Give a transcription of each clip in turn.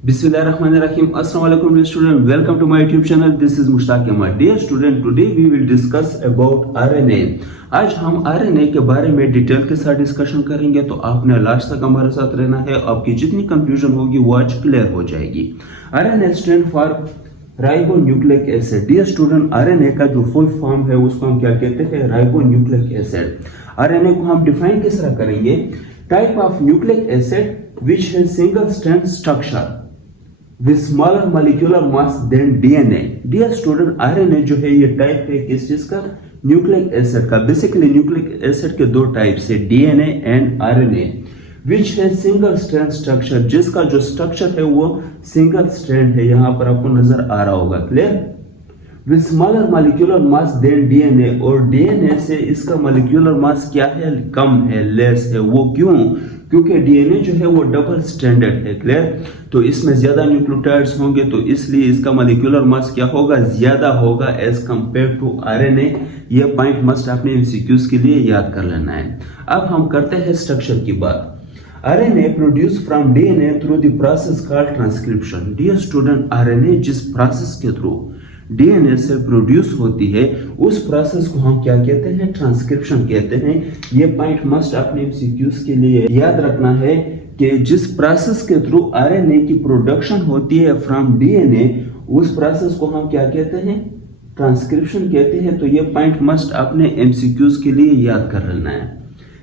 Bismillahirrahmanirrahim. Assalamualaikum dear student. Welcome to my YouTube channel. This is Mushtaq Ahmad. Dear student, today we will discuss about RNA. आज हम RNA के बारे में detail के साथ discussion करेंगे, तो आपने लास्ट तक हमारे साथ रहना है। आपकी जितनी कंफ्यूजन होगी वो आज क्लियर हो जाएगी। RNA stand for ribonucleic acid. Dear student, RNA का जो फुल फॉर्म है उसको हम क्या कहते हैं? Ribonucleic acid. RNA को हम डिफाइन किस तरह करेंगे? Type of nucleic acid which has single strand structure with smaller molecular mass than DNA। Dear student, RNA जो है ये टाइप है किस चीज का? न्यूक्लिक एसिड का। बेसिकली न्यूक्लिक एसिड के दो टाइप्स है, DNA एंड RNA, विच है सिंगल स्ट्रैंड स्ट्रक्चर, जिसका जो स्ट्रक्चर है वो सिंगल स्ट्रैंड है। यहां पर आपको नजर आ रहा होगा, clear? With smaller molecular mass than DNA, और DNA से इसका मॉलिक्यूलर मास क्या है? कम है, लेस है। वो क्यों? क्योंकि DNA जो है वो डबल स्टैंडर्ड है, क्लियर? तो इसमें ज्यादा न्यूक्लियोटाइड्स होंगे, तो इसलिए इसका मॉलिक्यूलर मास क्या होगा? ज्यादा होगा एज कंपेयर टू RNA। ये पॉइंट मस्ट आपने MCQs के लिए याद कर लेना है। अब हम करते हैं स्ट्रक्चर की बात। RNA produce from DNA through the process called transcription. Dear student, RNA जिस प्रोसेस के थ्रू DNA से प्रोड्यूस होती है उस प्रोसेस को हम क्या कहते हैं? ट्रांसक्रिप्शन कहते हैं। ये पॉइंट मस्ट आपने MCQs के लिए याद रखना है कि जिस प्रोसेस के थ्रू RNA की प्रोडक्शन होती है फ्रॉम DNA, उस प्रोसेस को हम क्या कहते हैं? ट्रांसक्रिप्शन कहते हैं। तो ये पॉइंट मस्ट आपने MCQs के लिए याद कर लेना है।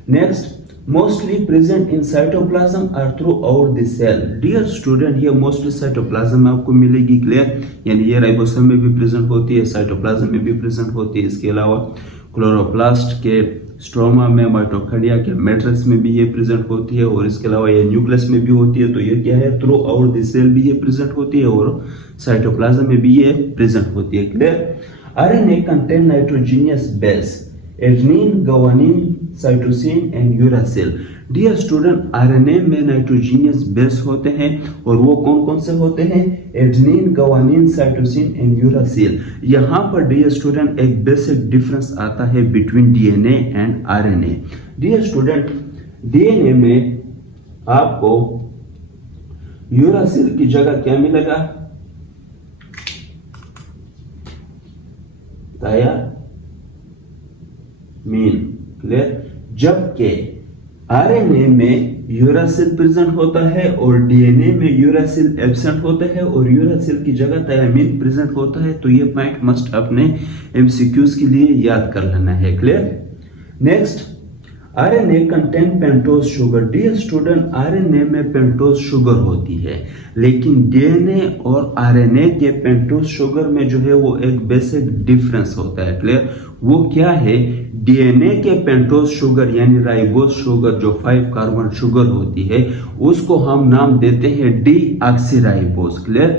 Next, mostly present in cytoplasm और throughout the cell. Dear student, ये मोस्टली साइटोप्लाज्म में आपको मिलेगी, क्लियर? यानी ये राइबोसोम में भी प्रेजेंट होती है, साइटोप्लाज्म में भी प्रेजेंट होती है। इसके अलावा क्लोरोप्लास्ट के स्ट्रोमा में, माइटोकॉन्ड्रिया के मैट्रिक्स में भी ये प्रेजेंट होती है, और इसके अलावा ये न्यूक्लियस में भी होती है। तो ये क्या है? थ्रू आउट द सेल भी ये प्रेजेंट होती है, और साइटोप्लाज्म में भी ये प्रेजेंट होती है, clear? RNA contain nitrogenous base, adenine, guanine, cytosine and uracil. Dear student, RNA में नाइट्रोजीनियस बेस होते हैं, और वो कौन कौन से होते हैं? Adenine, guanine, cytosine and uracil. यहाँ पर डियर स्टूडेंट एक बेसिक डिफरेंस आता है between DNA and RNA। Dear student, DNA में आपको यूरासिल की जगह क्या मिलेगा? Mean, clear? जबकि RNA में यूरासिल प्रेजेंट होता है और DNA में यूरासिल एब्सेंट होता है, और यूरासिल की जगह थायामीन प्रेजेंट होता है। तो ये पॉइंट मस्ट अपने MCQs के लिए याद कर लेना है, clear? Next, RNA contain pentose sugar. Dear student, RNA में पेंटोज शुगर होती है, लेकिन DNA और RNA के पेंटोज शुगर में जो है वो एक बेसिक डिफरेंस होता है, क्लियर? वो क्या है? DNA के पेंटोज शुगर यानी राइबोज शुगर जो 5 कार्बन शुगर होती है, उसको हम नाम देते हैं डीऑक्सीराइबोज, क्लियर?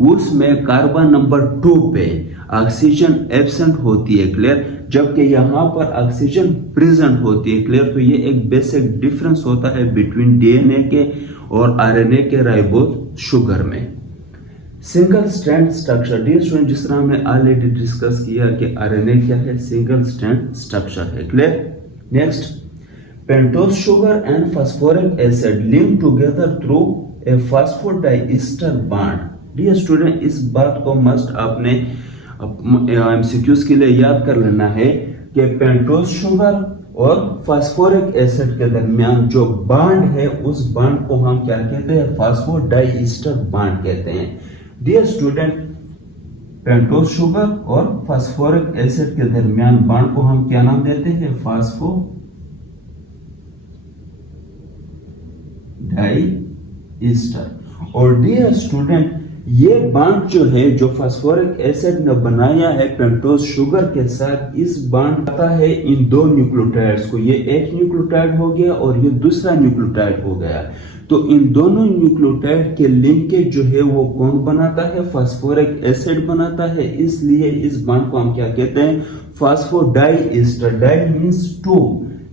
उसमें कार्बन नंबर 2 पे ऑक्सीजन एब्सेंट होती है, क्लियर? जबकि यहाँ पर ऑक्सीजन प्रेजेंट होती है, क्लियर? तो ये एक बेसिक डिफरेंस होता है बिटवीन DNA के और RNA के राइबोज शुगर में। Single strand structure. Dear student, जिस तरह हमने ऑलरेडी डिस्कस किया कि RNA क्या है? सिंगल स्ट्रैंड स्ट्रक्चर है, clear? Next, pentose sugar and phosphoric acid link together through a phosphodiester bond. Dear student, इस बात को मस्ट आपने MCQs के लिए याद कर लेना है कि पेंटोज शुगर और फास्फोरिक एसिड के दरमियान जो बॉन्ड है उस बॉन्ड को हम क्या कहते हैं? फास्फोडाइस्टर बॉन्ड कहते हैं। डियर स्टूडेंट, पेंटोज शुगर और फास्फोरिक एसिड के दरमियान बॉन्ड को हम क्या नाम देते हैं? फास्फोडाइस्टर। और डियर स्टूडेंट, ये बॉन्ड जो है जो फास्फोरिक एसिड ने बनाया है पेंटोज शुगर के साथ, इस बॉन्ड आता है इन दो न्यूक्लियोटाइड्स को। ये एक न्यूक्लियोटाइड हो गया और ये दूसरा न्यूक्लियोटाइड हो गया। तो इन दोनों न्यूक्लियोटाइड के लिंकेज जो है वो कौन बनाता है? फास्फोरिक एसिड बनाता है। इसलिए इस बॉन्ड को हम क्या कहते हैं? फास्फोडाइस्टर। डाई मींस 2,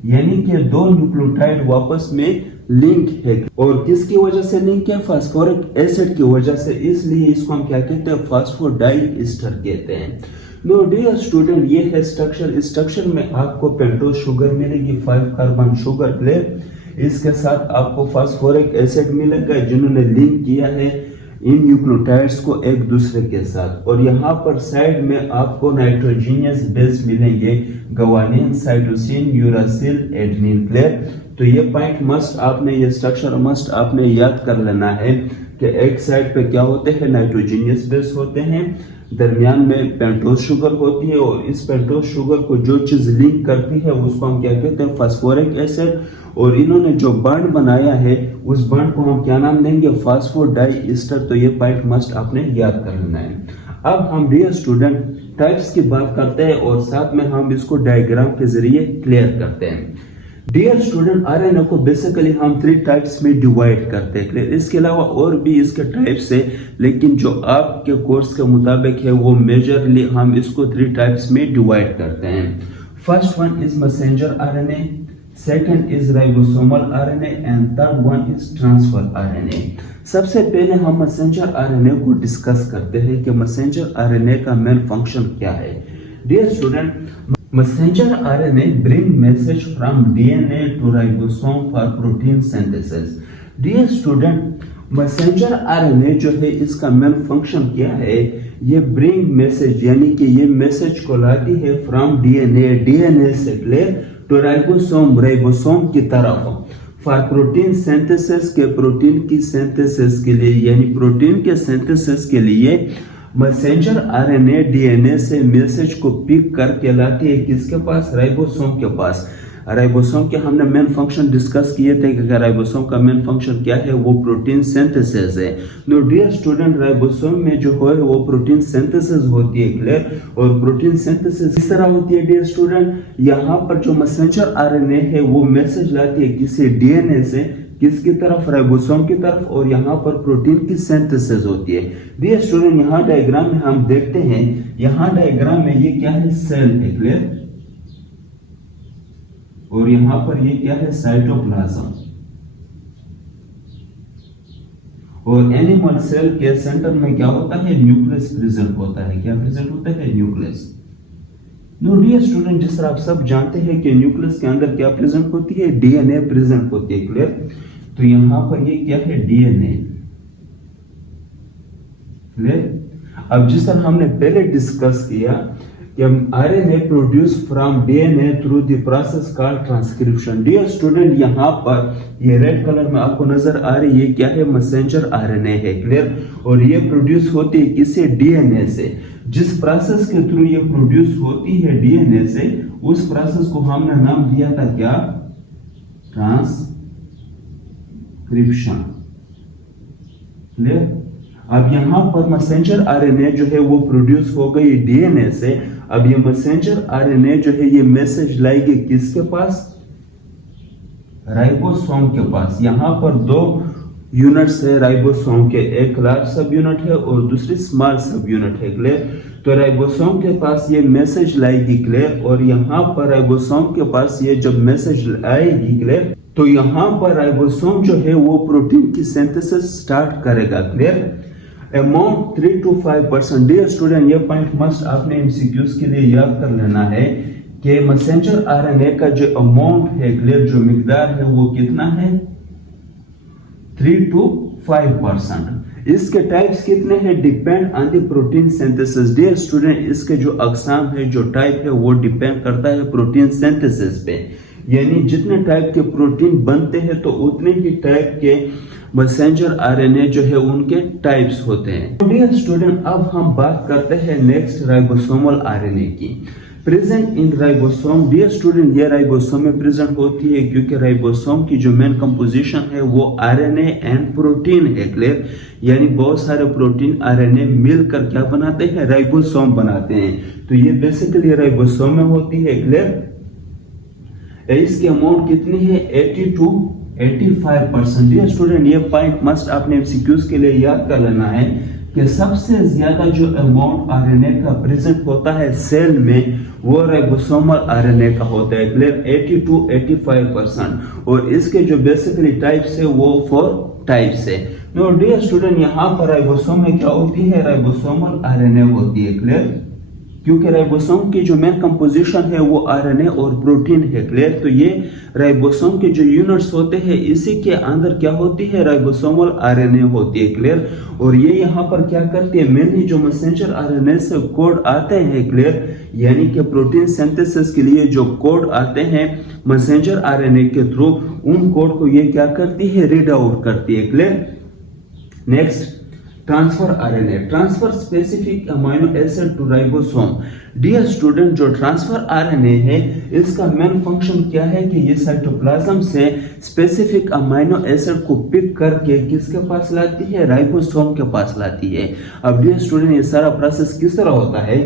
यानी कि दो न्यूक्लियोटाइड वापस में लिंक है। और किसकी वजह से लिंक है? फास्फोरिक एसिड की वजह से। इसलिए इसको हम क्या कहते हैं? फास्फोडाइस्टर कहते हैं। नो डियर स्टूडेंट, ये है स्ट्रक्चर। इस स्ट्रक्चर में आपको पेंटोज शुगर मिलेगी, 5 कार्बन शुगर, क्लियर? इसके साथ आपको फास्फोरिक एसिड मिलेगा जिन्होंने लिंक किया है इन न्यूक्लियोटाइड्स को एक दूसरे के साथ। और यहाँ पर साइड में आपको नाइट्रोजीनियस बेस मिलेंगे, guanine, cytosine, uracil, adenine. Clear? तो ये पॉइंट मस्ट आपने, ये स्ट्रक्चर मस्ट आपने याद कर लेना है कि एक साइड पे क्या होते हैं, नाइट्रोजीनियस बेस होते हैं, दरमियान में पेंटोज शुगर होती है, और इस पेंटोज शुगर को जो चीज लिंक करती है उसको हम क्या कहते हैं, फास्फोरिक एसिड। और इन्होंने जो बॉन्ड बनाया है उस बॉन्ड को हम क्या नाम देंगे, फास्फोडाइएस्टर। तो ये पॉइंट मस्ट आपने याद कर लेना है। अब हम डियर स्टूडेंट टाइप्स की बात करते हैं और साथ में हम इसको डायग्राम के जरिए क्लियर करते हैं। डियर स्टूडेंट आरएनए को बेसिकली हम 3 टाइप्स में डिवाइड करते हैं। क्लियर? इसके अलावा और भी इसके टाइप्स है, लेकिन जो आपके कोर्स के मुताबिक है वो मेजरली हम इसको 3 टाइप्स में डिवाइड करते हैं। First one is messenger RNA, second is ribosomal RNA and third one is transfer RNA. सबसे पहले हम मैसेंजर आरएनए को डिस्कस करते हैं कि मैसेंजर आरएनए का मेन फंक्शन क्या है। Dear student, messenger RNA bring message from DNA to ribosome for protein synthesis। Dear student, messenger RNA जो है इसका मेन फंक्शन क्या है, ये ब्रिंग मैसेज यानी कि ये मैसेज को लाती है फ्रॉम डीएनए से टू राइबोसोम, राइबोसोम की तरफ फॉर प्रोटीन सिंथेसिस, के प्रोटीन की सिंथेसिस के लिए, यानी प्रोटीन के सिंथेसिस के लिए मैसेंजर आरएनए डीएनए से मैसेज को पिक करके लाती है किसके पास, राइबोसोम के पास। राइबोसोम के हमने मेन फंक्शन डिस्कस किए थे कि राइबोसोम का मेन फंक्शन क्या है, वो प्रोटीन सिंथेसिस है। नो डियर स्टूडेंट, राइबोसोम में जो है वो प्रोटीन सिंथेसिस होती है। क्लियर? और प्रोटीन सिंथेसिस इस तरह होती है डियर स्टूडेंट, यहाँ पर जो मैसेंजर आरएनए है वो मैसेज लाती है किसी डीएनए से किसकी तरफ, राइबोसोम की तरफ, और यहाँ पर प्रोटीन की सिंथेसिस होती है। डियर स्टूडेंट, यहाँ डायग्राम में हम देखते हैं, यहाँ डायग्राम में ये क्या है, सेल है। क्लियर? और यहाँ पर ये क्या है, साइटोप्लाज्म। और एनिमल सेल के सेंटर में क्या होता है, न्यूक्लियस प्रेजेंट होता है। क्या प्रेजेंट होता है, न्यूक्लियस। नो डियर स्टूडेंट, जिस तरह आप सब जानते हैं कि न्यूक्लियस के अंदर क्या प्रेजेंट होती है, डीएनए प्रेजेंट होती है। क्लियर? तो यहां पर ये क्या है, डीएनए। क्लियर? अब जिस तरह हमने पहले डिस्कस किया कि RNA produce from DNA through the process called transcription. Dear student, यहाँ पर ये रेड कलर में आपको नजर आ रही है क्या है, मैसेंजर आरएनए है। क्लियर? और ये प्रोड्यूस होती है किससे, डीएनए से। जिस प्रोसेस के थ्रू ये प्रोड्यूस होती है डीएनए से, उस प्रोसेस को हमने नाम दिया था क्या, ट्रांसक्रिप्शन। क्लियर? अब यहां पर मैसेंजर आरएनए जो है वो प्रोड्यूस हो गई डीएनए से। अब ये मैसेंजर आरएनए जो है ये मैसेज लाएगी किसके पास, राइबोसोम के पास। यहां पर 2 यूनिट्स है राइबोसोम के, एक लार्ज सब यूनिट है और दूसरी स्मॉल सब यूनिट है। क्लियर? तो राइबोसोम के पास ये मैसेज लाएगी। क्लियर? और यहाँ पर राइबोसोम के पास ये जब मैसेज आएगी, क्लियर, तो यहाँ पर राइबोसोम जो है वो प्रोटीन की सिंथेसिस स्टार्ट करेगा। Clear? Amount 3 to 5%। Dear student, ये पॉइंट मस्ट आपने एमसीक्यूज के लिए याद कर लेना है कि मैसेंजर आरएनए का जो अमाउंट है, क्लियर, जो मिकदार है वो कितना है, 3 to 5%। इसके टाइप्स कितने हैं, depend on the protein synthesis. Dear student, इसके जो अकसाम है, जो टाइप है, वो डिपेंड करता है प्रोटीन सिंथेसिस पे। यानी जितने टाइप के प्रोटीन बनते हैं तो उतने ही टाइप के मैसेंजर आरएनए जो है उनके टाइप्स होते हैं। डियर स्टूडेंट, अब हम बात करते हैं नेक्स्ट राइबोसोमल आरएनए की। Present in ribosome. Dear student, ये राइबोसोम में प्रेजेंट होती है क्योंकि राइबोसोम की जो मेन कंपोजिशन है वो आरएनए एंड प्रोटीन है। क्लियर? यानी बहुत सारे प्रोटीन आरएनए मिलकर क्या बनाते हैं, राइबोसोम बनाते हैं। तो ये बेसिकली राइबोसोम में होती है। क्लियर? इसकी अमाउंट कितनी है, 80 to 85%। डियर स्टूडेंट, ये पॉइंट मस्ट आपने एमसीक्यूज के लिए याद कर लेना है कि सबसे ज्यादा जो अमाउंट आरएनए का प्रेजेंट होता है सेल में वो राइबोसोमल आरएनए का होता है। क्लियर? 80 to 85%। और इसके जो बेसिकली टाइप्स है वो 4 टाइप्स है। नो डियर स्टूडेंट, यहाँ पर राइबोसोम में क्या होती है, राइबोसोमल आरएनए होती है। क्लियर? क्योंकि राइबोसोम की जो मेन कंपोजिशन है वो आरएनए और प्रोटीन है। क्लियर। तो ये राइबोसोम के जो यूनिट्स होते हैं इसी के अंदर क्या होती है, राइबोसोमल आरएनए होती है। क्लियर। और ये यहाँ पर क्या करती है, मेनली जो मैसेंजर आरएनए से कोड आते हैं, क्लियर, यानी कि प्रोटीन सिंथेसिस के लिए जो कोड आते हैं मैसेंजर आरएनए के थ्रू, उन कोड को ये क्या करती है, रीड आउट करती है। Clear. Next, transfer RNA, transfer specific amino acid to ribosome. Dear student, जो ट्रांसफर आरएनए है इसका मेन फंक्शन क्या है कि ये साइटोप्लाज्म से स्पेसिफिक अमीनो एसिड को पिक करके किसके पास लाती है, राइबोसोम के पास लाती है। अब डियर स्टूडेंट, ये सारा प्रोसेस किस तरह होता है,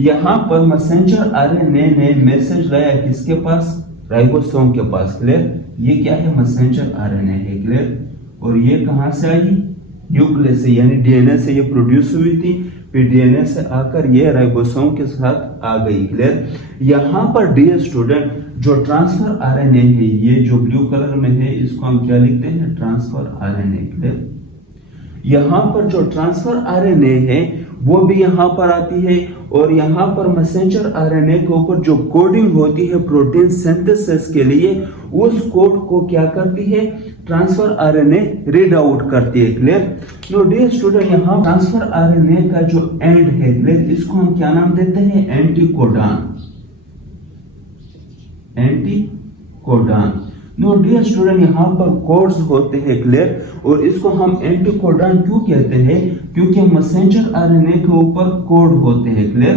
यहाँ पर मैसेंजर आरएनए ने मैसेज लाया किसके पास, राइबोसोम के पास। क्लियर। ये क्या है, मैसेंजर आरएनए है। क्लियर। और ये कहां से आई, न्यूक्लियस से, यानी डीएनए से ये प्रोड्यूस हुई थी, फिर डीएनए से आकर ये राइबोसोम के साथ आ गई। क्लियर। यहाँ पर डियर स्टूडेंट, जो ट्रांसफर आरएनए है, ये जो ब्लू कलर में है इसको हम क्या लिखते हैं, ट्रांसफर आरएनए। क्लियर। यहाँ पर जो ट्रांसफर आरएनए है वो भी यहाँ पर आती है, और यहाँ पर मैसेंजर आरएनए के ऊपर जो कोडिंग होती है प्रोटीन सिंथेसिस के लिए, उस कोड को क्या करती है, ट्रांसफर आरएनए रीड आउट करती है। क्लियर। नो डियर स्टूडेंट, यहाँ ट्रांसफर आरएनए का जो एंड है, क्लियर, इसको हम क्या नाम देते हैं, anticodon. Anticodon. No dear student, यहाँ पर कोड्स होते हैं। क्लियर। और इसको हम एंटीकोडॉन क्यों कहते हैं, क्योंकि मैसेंजर आरएनए के ऊपर कोड होते हैं। क्लियर।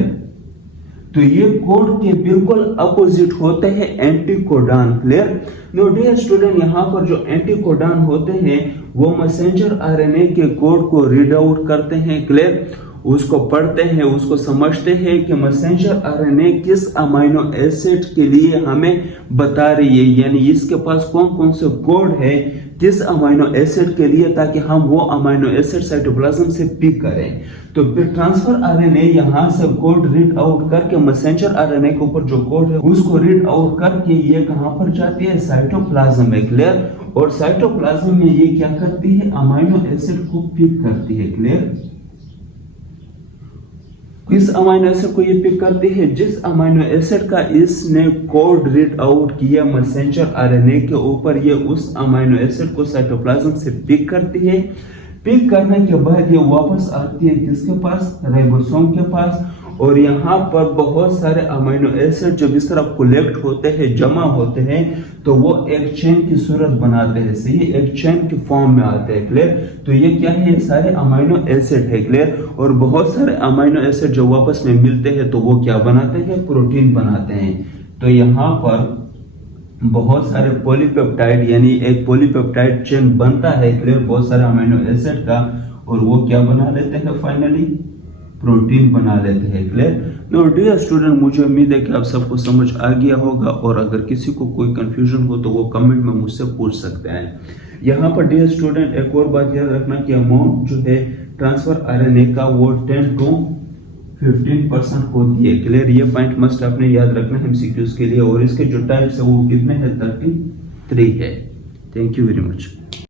तो ये कोड के बिल्कुल अपोजिट होते हैं anticodon. Clear. No dear student, यहाँ पर जो एंटीकोडॉन होते हैं वो मैसेंजर आरएनए के कोड को रीड आउट करते हैं। क्लियर। उसको पढ़ते हैं, उसको समझते हैं कि मैसेंजर आरएनए किस अमीनो एसिड के लिए हमें बता रही है, यानी इसके पास कौन कौन से कोड है किस अमीनो एसिड के लिए, ताकि हम वो अमीनो एसिड साइटोप्लाज्म से पिक करें। तो फिर ट्रांसफर आरएनए यहाँ से कोड रीड आउट करके मैसेंजर आरएनए के ऊपर जो कोड है उसको रीड आउट करके ये कहाँ पर जाती है, साइटोप्लाज्म में। क्लियर। और साइटोप्लाज्म में ये क्या करती है, अमीनो एसिड को पिक करती है। क्लियर। किस अमीनो एसिड को ये पिक करती है, जिस अमीनो एसिड का इसने कोड रीड आउट किया मैसेंजर आरएनए के ऊपर, ये उस अमीनो एसिड को साइटोप्लाज्म से पिक करती है। पिक करने के बाद ये वापस आती है किसके पास, राइबोसोम के पास। और यहाँ पर बहुत सारे अमीनो एसिड जब इस तरह कलेक्ट होते हैं, जमा होते हैं, तो वो एक चेन की सूरत बनाते हैं। सही, एक चेन की फॉर्म में आते हैं। क्लियर। तो ये क्या है, ये सारे अमीनो एसिड है। क्लियर। और बहुत सारे अमीनो एसिड जो आपस में मिलते हैं तो वो क्या बनाते हैं, प्रोटीन बनाते हैं। तो यहाँ पर बहुत सारे पॉलीपेप्टाइड, यानी एक पॉलीपेप्टाइड चेन बनता है। क्लियर। बहुत सारे अमीनो एसिड का, और वो क्या बना लेते हैं, फाइनली प्रोटीन बना लेते हैं। क्लियर। नो डियर स्टूडेंट, मुझे उम्मीद है कि आप सबको समझ आ गया होगा, और अगर किसी को कोई कंफ्यूजन हो तो वो कमेंट में मुझसे पूछ सकते हैं। यहाँ पर डियर स्टूडेंट एक और बात याद रखना कि अमाउंट जो है ट्रांसफर आरएनए का वो 10 to 15% होती है। क्लियर। ये पॉइंट मस्ट आपने याद रखना है एमसीक्यूज के लिए, और इसके जो टाइप्स है वो कितने हैं, 33 है। Thank you very much.